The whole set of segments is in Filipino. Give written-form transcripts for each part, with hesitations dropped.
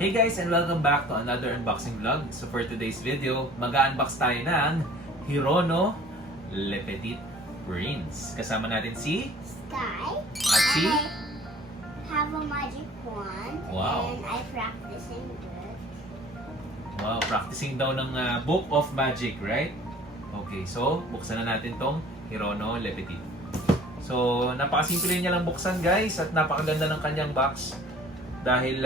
Hey guys, and welcome back to another unboxing vlog. So for today's video, mag-unbox tayo ng Hirono Le Petit Prince. Kasama natin si Sky. At si I have a magic wand. Wow. And I practicing good. Wow, practicing daw ng Book of Magic, right? Okay, so buksan na natin tong Hirono Le Petit. So napakasimple niya lang buksan guys at napakaganda ng kanyang box dahil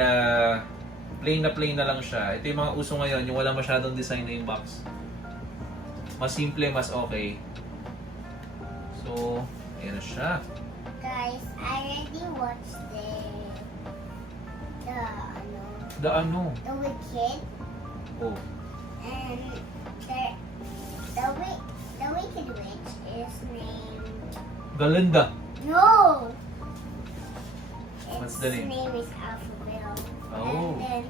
plain na lang siya. Ito yung mga uso ngayon, yung wala masyadong design na yung box. Mas simple, mas okay. So, ayan na siya. Guys, I already watched the The Wicked. Oh, And the Wicked Witch is named... Galinda. No! What's Its the name? name is Alphabel. Oh. And then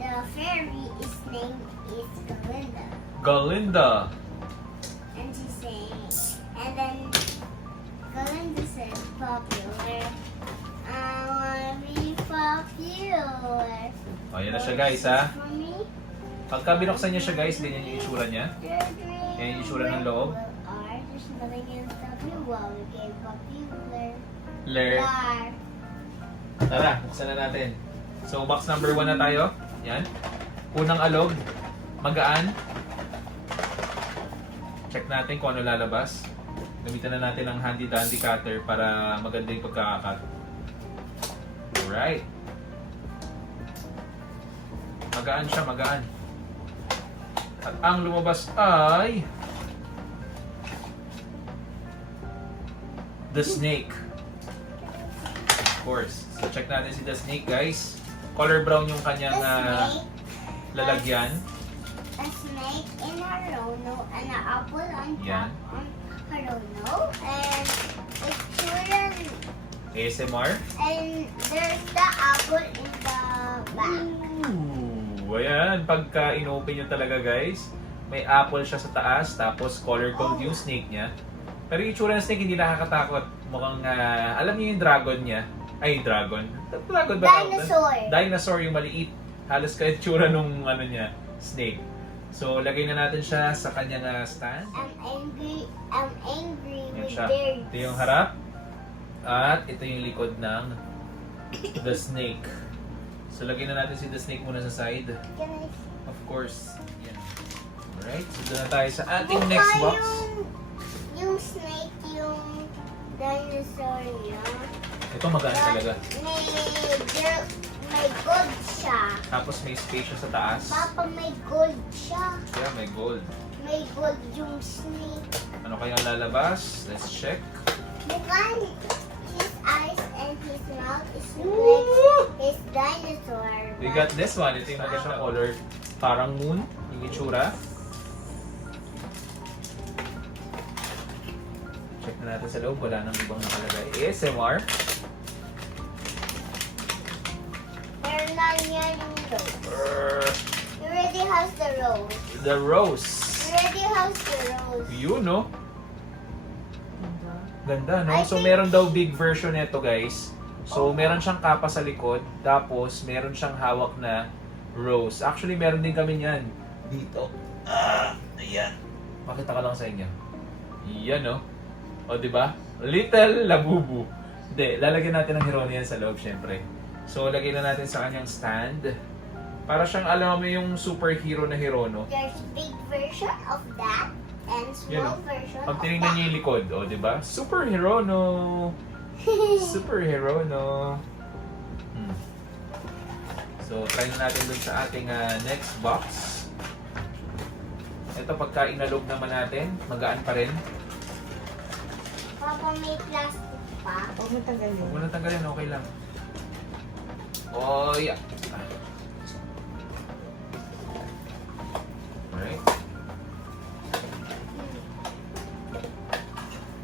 the fairy is named is Galinda. Galinda. And she's saying, and then Galinda said popular. I wanna be popular. O, ayan na siya guys ha. For me, Pagka binuksan niya siya guys, ganyan yung itsura niya. Yan yung itsura ng loob. There's nothing in W while we get popular. Ler. Tara, buksan na natin. So, box number 1 na tayo. Yan. Unang alog. Magaan. Check natin kung ano lalabas. Gamitan na natin ang handy-dandy cutter para maganda yung pagkakakat. Alright. Magaan siya, magaan. At ang lumabas ay... The Snake. Of course. So check natin si The Snake guys. Color brown yung kanyang lalagyan. A snake in Harono and an apple on Yan. top on Harono. And it's children. ASMR. And there's the apple in the back. Ooh, ayan. Pagka in-open nyo talaga guys, may apple siya sa taas, tapos color code yung snake niya. Pero yung itsura ng snake hindi nakakatakot. Mukhang, alam niyo yung dragon niya. Ay, dragon. Dragon ba? Dinosaur. Dinosaur yung maliit. Halos ka itsura nung ano niya, snake. So, lagay na natin siya sa kanyang stand. I'm angry Yan with siya. birds. Ito yung harap. At ito yung likod ng The Snake. So, lagay na natin si The Snake muna sa side. Can I Of course. Yan. Alright, so doon na tayo sa ating next box. Yung snake, yung dinosaur niya. Ito magaan talaga. May gold siya. Tapos may space siya sa taas. Papa, may gold siya. Yeah, may gold. May gold yung snake. Ano kaya ang lalabas? Let's check. Mukhang his eyes and his mouth is Woo! like his dinosaur. We got this one. Ito yung siya color. Parang moon. Yung itsura. Check na natin sa loob. Wala nang ibang nakalagay. ASMR. Meron lang yan yung rose. You already has the rose. The rose. You already has the rose. Yun, no? Ganda, no? I So, think- meron daw big version nito, guys. So, meron siyang kapa sa likod. Tapos, meron siyang hawak na rose. Actually, meron din kami yan. Dito. Ayan. Makita ka lang sa inyo. Yan, no? O, di ba? Little Labubu. Hindi, lalagyan natin ng Hirono yan sa loob, syempre. So, lagyan na natin sa kanyang stand. Para siyang, alam mo yung superhero na Hirono. There's big version of that and Yan, small no? version Pag of tinignan that. niyo yung likod, o, di ba? Superhero, no? Superhero, no? So, try na natin dun sa ating next box. Ito, pagka inalog naman natin, magaan pa rin. Papa, may plastic pa. Huwag mo tanggalin. Huwag mo na tanggalin, okay lang. Oh, yeah. Alright.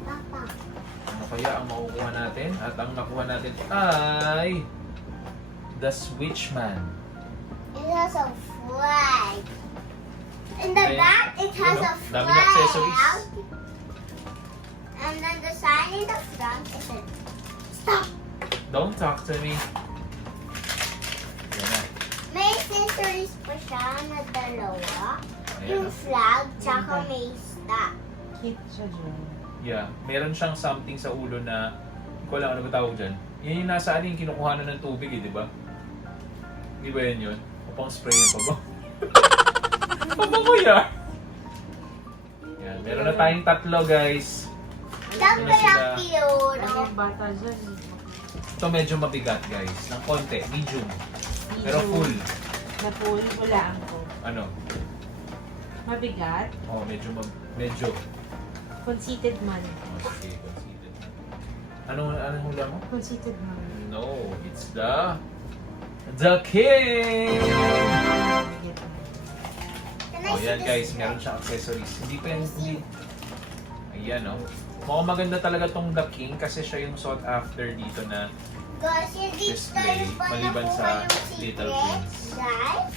Papa. Ano kaya ang makukuha natin? At ang nakuha natin ay The Switchman. It has a flag. In the Okay. back, it has Yun, a no? Daming accessories. flag. And then the sign in the front is a stop. Don't talk to me. Yan na. accessories pa siya na dalawa. Ayan, Yung oh. flag, tsaka may sta. Cute siya dyan. Yeah, meron siyang something sa ulo na, hindi ko alam ano ba tawag dyan. Yan yung nasa ano yung kinukuhanan ng tubig eh, di ba? Di ba yan yun? O pang spray yung pabango. Pabango yan! Yan, meron na tayong tatlo guys. Dapat na sila. lang cute. Ay, yung bata dyan. Ito medyo mabigat guys, ng konti, medium. Pero Medyo full. Na full, hulaan ko. Ano? Mabigat. Oh, medyo. Conceited man. Oh, sige, consider. Anong hula mo? Conceited man. No, it's the king! Mabigat man. Can I Oh, see yan this guys, flag? meron siyang accessories. Hindi pa yan, hindi. Ayan, oh. Mukhang maganda talaga tong The King kasi siya yung sought after dito na Guys, hindi display, tayo pa maliban nakuha sa yung Little secret. Prince. Guys,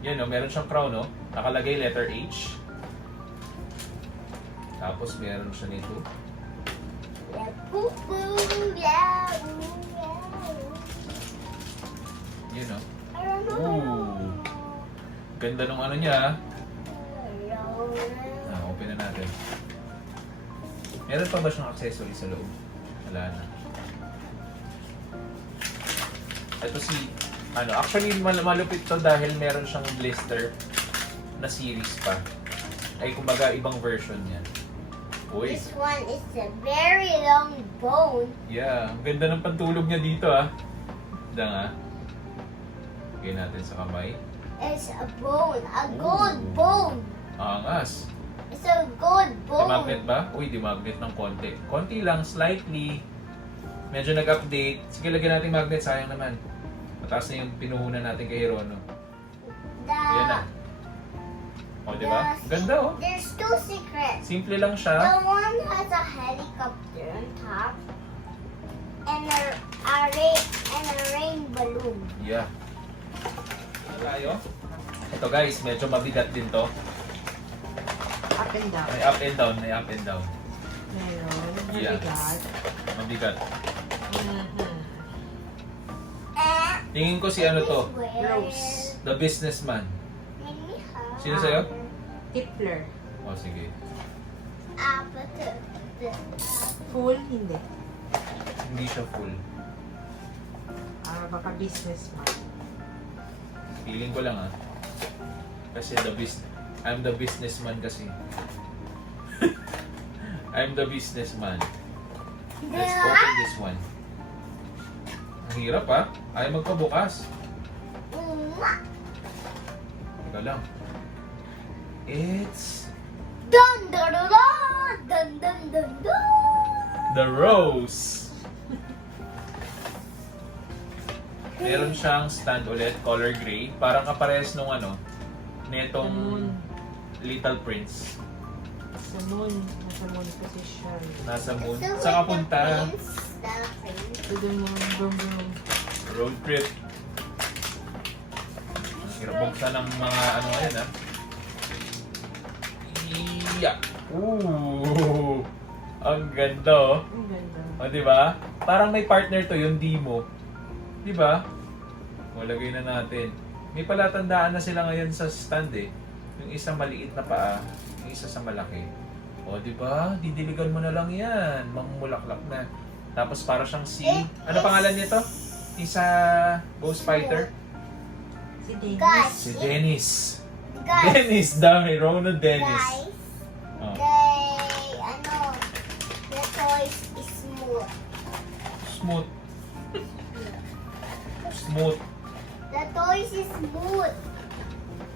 yan, oh, meron siyang crown, oh. Nakalagay letter H. Tapos meron siya nito. yeah, boo boo, yeah, boo, yeah. Yun, oh. I don't know. Ooh. Ganda nung ano niya, ah. Open na natin. Meron pa ba siyang accessory sa loob? Wala na. Ito si, actually malupit to dahil meron siyang blister na series pa. Ay, kumbaga, ibang version niya. Uy, This one is a very long bone. yeah. Ang ganda ng pantulog niya dito, ah. Ganda nga. Lagay natin sa kamay. It's a bone, a gold Ooh. bone. Angas. It's a gold bone. Di-magnet ba? Uy, di-magnet ng konti. Konti lang, slightly. Medyo nag-update. Sige, lagyan natin magnet. Sayang naman. Mataas na yung pinuhunan natin kay Hirono. Ayan na. O, di ba? Ganda, oh. There's two secrets. Simple lang siya. The one has a helicopter on top and a rain balloon. Yeah. Ano tayo? Ito guys, medyo mabigat din to. Up and down. May up and down, may up and down. Meron. Yeah. Mabigat. Mabigat. Mhm. Tingin ko si ano to, Rose. The Businessman. Sino sa'yo? Tipler. O, sige. Full, hindi. Hindi siya full. Baka businessman. Feeling ko lang, ah. Kasi I'm the businessman kasi. I'm the businessman. Let's open this one. Ang hirap, ah. Ayaw magpabukas. Teka lang. It's Dun dun dun dun dun dun dun. the Rose. Meron siyang stand ulit, color gray. Parang kaparehas nung netong Moon. Little Prince. Sa moon. Nasa moon position. Nasa moon. So, Saan ka with punta? the prince. To the moon. Boom, boom. Road trip. Ang hirap buksan ng mga ngayon, ah. Yeah. Ooh. Ang ganda, oh. Ang ganda. O, di ba? Parang may partner to yung Dimo. Di ba? O, lagay na natin. May palatandaan na sila ngayon sa stand, eh. Yung isa maliit na paa, yung isa sa malaki. O, di ba? Didiligan mo na lang yan. Mamumulaklak na. Tapos para siyang ano pangalan nito? Isa Ghost Fighter? Si Dennis. Guys, Si Dennis. guys, Dennis, dami. Rono Dennis. guys, Oh. the toys is smooth. Smooth. Smooth. The toys is smooth.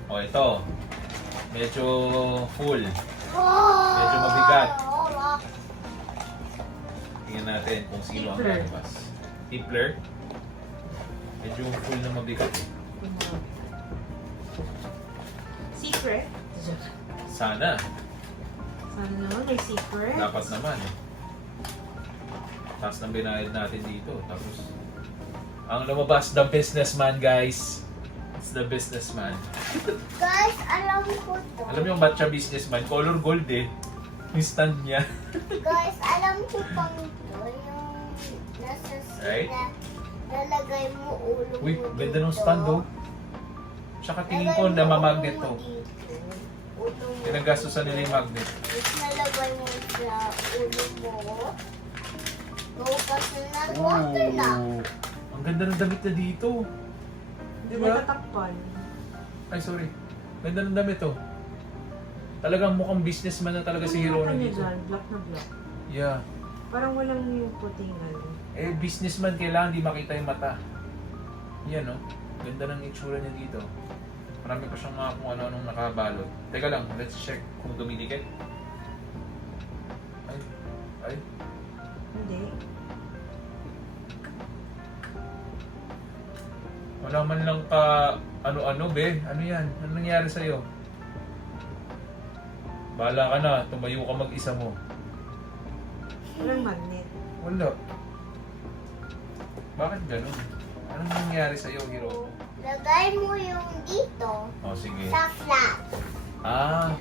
O, ito. Medyo full. Oh, Medyo mabigat. oh. Tingnan natin kung sino ang Tippler. lalabas. Tippler. Medyo full na mabigat, eh. Secret. Sana. Sana naman may secret. Dapat naman. Tapos nang binayad natin dito. Tapos, ang lumabas, the businessman, guys. It's the businessman. Guys, alam ko to. Alam mo yung ba't siya businessman? Color gold, eh. Yung stand niya. Guys, alam ko pang ito. Yung nasa Right? sila. Lalagay mo ulo Uy, mo ganda ng dito. stand, oh. Tsaka tingin ko na mamagnet to. Ulo mo. Pinagastusan nila yung magnet. Tapos nalagay mo sa ulo mo. Bukas na nag-water na. Ang ganda ng damit na dito. Di May ba? tatakpan. Ay, sorry. Ganda ng damit to. Talagang mukhang businessman na talaga si Hero na Ano dito. dyan? Black na black. Yeah. Parang walang yung puting ano. Eh, businessman, kailangan di makita yung mata. Yan, no? Ganda ng itsura niya dito. Marami pa siyang mga kung ano-anong nakabalot. Teka lang, let's check kung dumidikit. Ay. Hindi. Wala man lang ka ano-ano, be. Ano yan? Ano nangyari sa'yo? Bahala ka na. Tumayo ka mag-isa mo. Walang magnet. Wala. Bakit ganun? Anong nangyari sa'yo, Hero? Lagay mo yung dito Oh, sige. sa flat. Ah,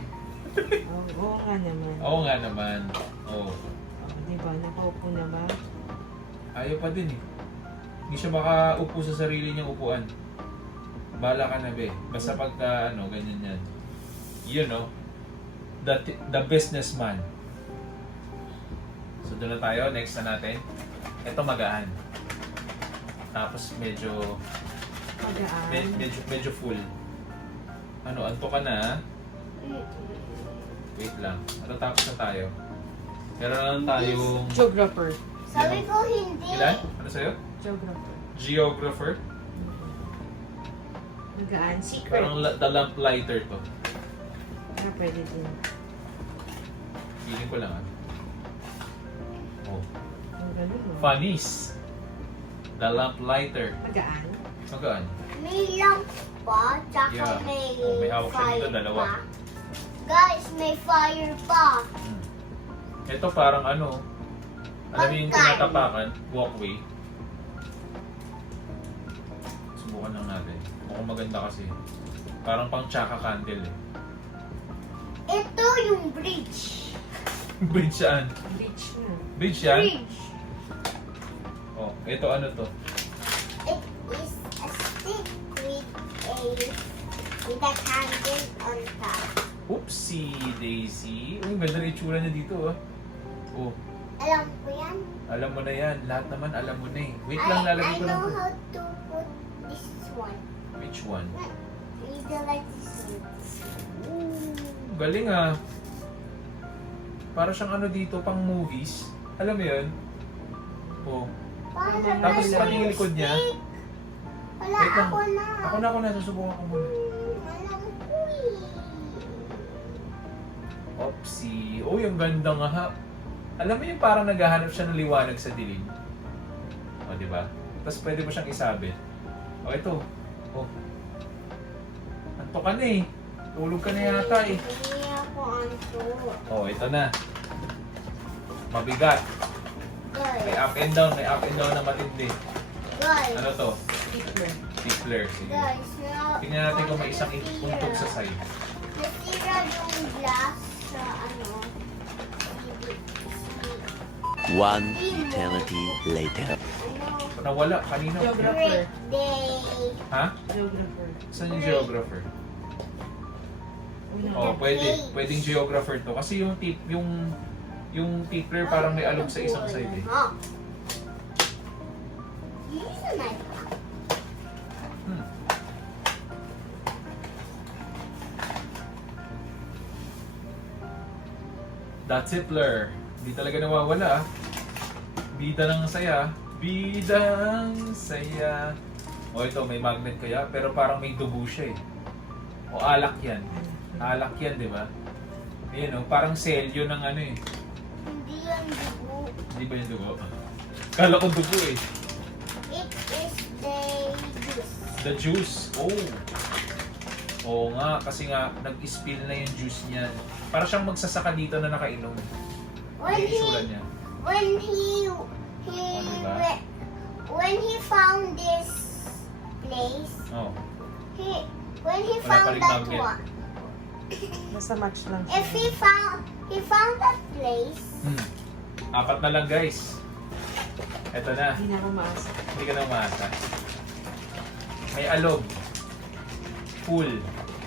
Oo nga naman. oo nga naman. Oo. Diba? Nakaupo na ba? Ayaw pa din eh. Hindi siya makaupo sa sarili niyang upuan. Bahala ka na, be. Basta pagka, ano, ganyan yan. You know, the businessman. So, doon na tayo. Next na natin. Ito magaan. Tapos medyo Magaan. medyo full. Ano, anto ka na? Wait lang. Matatapos na tayo. Meron na lang tayong... Geographer. Sabi ko hindi. Ilan? Ano sa'yo? Geographer. Geographer? Magaan. Secret. Parang the lamplighter to. Pwede din. Feeling ko lang ah. Oh. Ang ganun mo. Funnies. The lamplighter. Magaan. Magaan. May lamp pa, tsaka Yeah. may, Oh, may hawak siya dito, fire dalawa. pa. Guys, may fire pa. Hmm. Ito parang ano, alam mo yung Pagkain. tinatapakan, walkway. Subukan lang natin. Mukhang maganda kasi. Parang pang tsaka candle eh. Ito yung bridge. Bridge saan? Beach na. Bridge yan? Bridge. Oh, ito ano to? It is a stick with a candle on top. Oopsie daisy. Uy, ganda na itsura niya dito ah. Oh, Alam ko yan. alam mo na yan. Lahat naman alam mo na eh. Wait lang, lalagay I ko lang know to. how to put this one. Which one? Either like this one. Ooh, galing ah. Para siyang ano dito, pang movies. Alam mo yun? Oh. Para Tapos Wala. pati yung likod niya. Wala, Wait lang. ako na. Ako na, susubukan ko muna. Alam ko eh. Oopsie. Uy, ang ganda nga ha. Alam mo yung parang naghahanap siya ng liwanag sa dilim. O, di ba? Tapos pwede mo siyang isabit. O, ito. O. Anto ka na eh. Tulog ka na yata eh. Hindi ako anto. O, ito na. Mabigat. May Guys, up and down. May up and down na matindi. guys, Ano to? Stapler. Stapler. Sige. guys, now, Tingnan natin kung may isang puntok sa side. nasira yung glass sa ano. One eternity later. Ano, Nawala. Kanina. Geographer. great day. Ha? Geographer. Saan yung geographer? Una. Oh, pwedeng geographer to kasi yung tipler parang may alog sa isang side eh. Oh. Use a knife. Hmm. That's Hitler. Hindi talaga nawawala ah. Bida ng saya. Bidang saya. O ito, may magnet kaya pero parang may dugo siya eh. O alak yan. Alak yan, di ba? Ayan o, parang selyo ng ano eh. Hindi yan dugo. Hindi ba yung dugo? Kala ko dugo eh. It is the juice. The juice. Oh. Oo nga, kasi nga nag-spill na yung juice niyan. Para siyang magsasaka dito na nakainom. When Yung itsura he, niya. when he, diba? when he found this place, Oh. when he Wala found pa rin that magnet. one, Nasa match lang siya. if he found that place, Apat na lang guys. Eto na. Hindi na ako maasa. Hindi ka na umaasa. May alog. Full.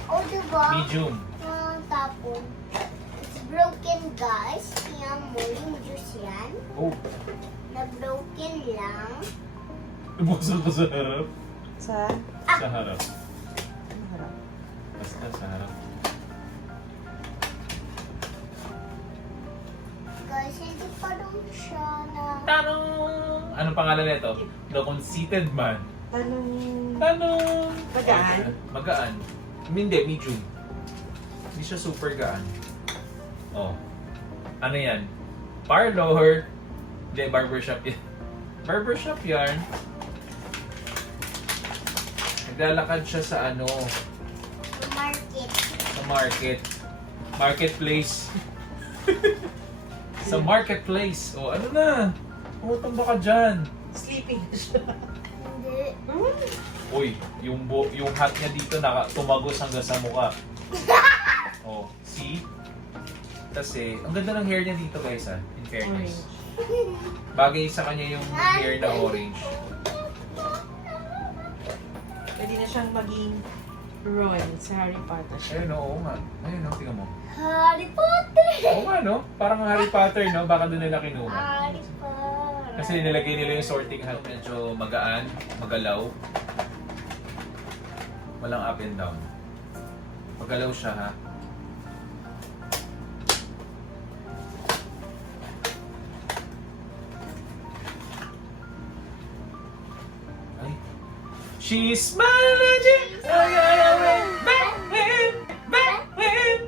O, diba? Medium. Tapon. It's broken, guys. Tingnan mo yung juice yan. Oh. Na-broken lang. Busog ko sa harap. Sa Sa harap. ano harap? Basta sa harap. Guys, hindi pa rin siya na... Tanong! Anong pangalan nito? The Conceited Man. Tanong. Tanong! Magaan? Magaan. Hindi, medium. Hindi siya super gaan. Oh. Ano yan? Parlor. Hindi, barbershop yan. Barbershop yarn. Naglalakad siya sa ano, Market. sa market. Marketplace. Sa marketplace. O, ano na? Pumutumba ka dyan. Sleeping na siya. Hindi. Uy, yung hat niya dito tumagos hanggang sa mukha. Oh, see? Kasi, ang ganda ng hair niya dito guys in fairness. Bagay sa kanya yung hair na orange. Pwede na siyang maging Ron sa Harry Potter. Ayun, oo nga. Ayun, tingnan mo. Harry Potter! Oo nga, no? Parang Harry Potter, no? Baka doon nila kinuha. Harry Potter. Kasi nilagay nila yung sorting hat medyo magaan, magalaw. Walang up and down. Magalaw siya, ha? Ay. She's my legend! Ay, ay, ay, back when, back when,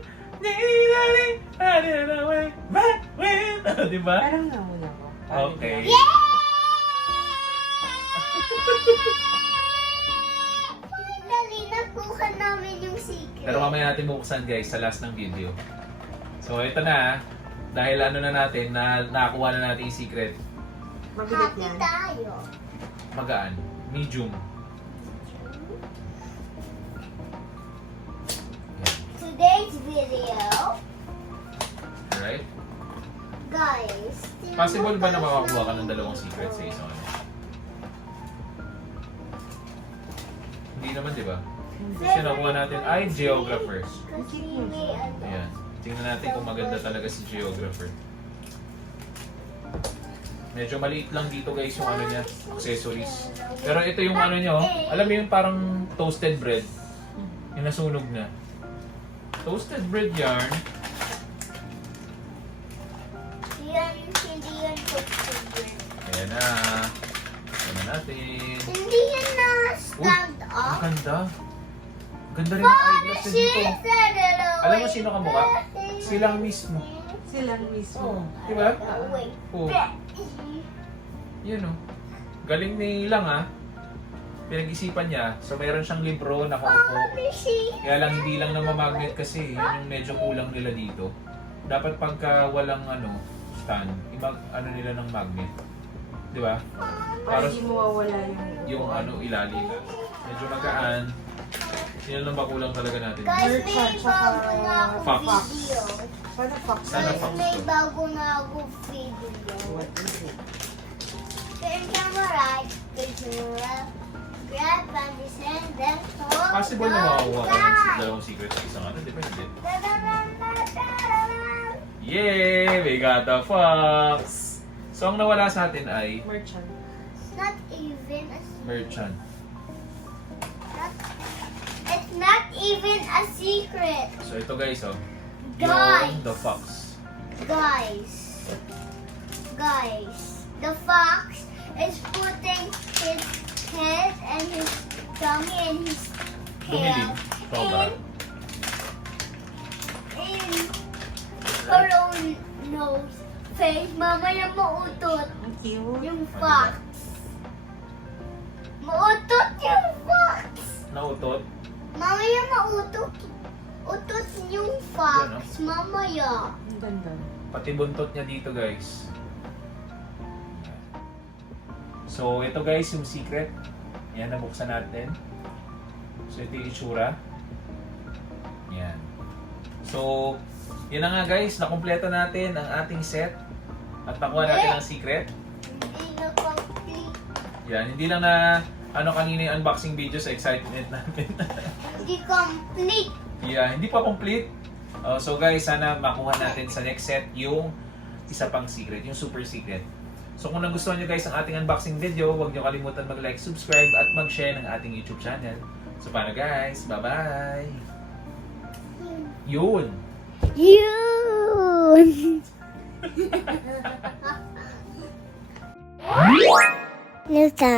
back when. Diba? Parang nauna ko. Okay. Dali, nakuha namin yung secret. Pero mamaya natin buksan guys sa last ng video. So ito na, dahil ano na natin, nakakuha na natin yung secret. Mabigat Happy yan. tayo. Magaan, medium. Today's video, Alright? guys. Possible ba na makakuha ka ng dalawang secret sa isang ano? Hindi naman, di ba? Kasi nakuha natin ay geographer. Kasi may ano. Ayan. Tingnan natin kung maganda talaga si geographer. Medyo maliit lang dito guys yung ano niya, accessories. Pero ito yung ano niya, oh. Alam mo yung parang toasted bread. Yung nasunog na. Toasted bread yarn. Yan, hindi yan toasted. Ayan na. Ayan na natin. Hindi yan na stand Ang up. ganda. Ganda rin yung eyeglass na dito. Alam mo sino kamukha? Silang mismo. Silang mismo. Di ba? Wait. Oh. Yun oh. Galing ni Lang Pinag-isipan niya. So mayroon siyang libro na kaupo. Kaya lang hindi lang namamagnet kasi. Yan yung medyo kulang nila dito. Dapat pagka walang stand, ano nila ng magnet. Di ba? Para di mawawala Yung ilalim. Medyo magaan. Yan lang ba kulang talaga natin? Guys, Merch may at saka bago na akong Fox. video. Sana fox. Sana Guys, Fox may to. bago na akong video. What is it? Turn camera right, camera grab and descend then hold Possible na makakuha ka ng dalawang secret sa isang ano, di ba? Hindi. Yay! We got the fox! So, ang nawala sa atin ay Merchant. Not even a merchant. It's not even a secret. So, ito guys, Guys. yung the fox. Guys, the fox is putting his head and his tummy and his tail Dumilim. Sobra. in her own nose, face. Mamaya mautot Ang cute. yung fox. Mautot yung fox. Nautot. Mamaya mautot. Utot yung fox. Mamaya. Ang ganda. Pati buntot niya dito guys. So, ito guys yung secret. Yan, nabuksan natin. So, ito yung itsura. Yan. So, yun na nga guys. Nakumpleto natin ang ating set. At nakuha natin ang secret. Hindi na complete. Yan, hindi lang na ano kanina yung unboxing video sa excitement natin. Hindi complete. Yeah, hindi pa complete. So guys, sana makuha natin sa next set yung isa pang secret, yung super secret. So kung nagustuhan nyo guys ang ating unboxing video, huwag nyo kalimutan mag-like, subscribe, at mag-share ng ating YouTube channel. So paano guys? Bye-bye! Yun! Yun! Luta.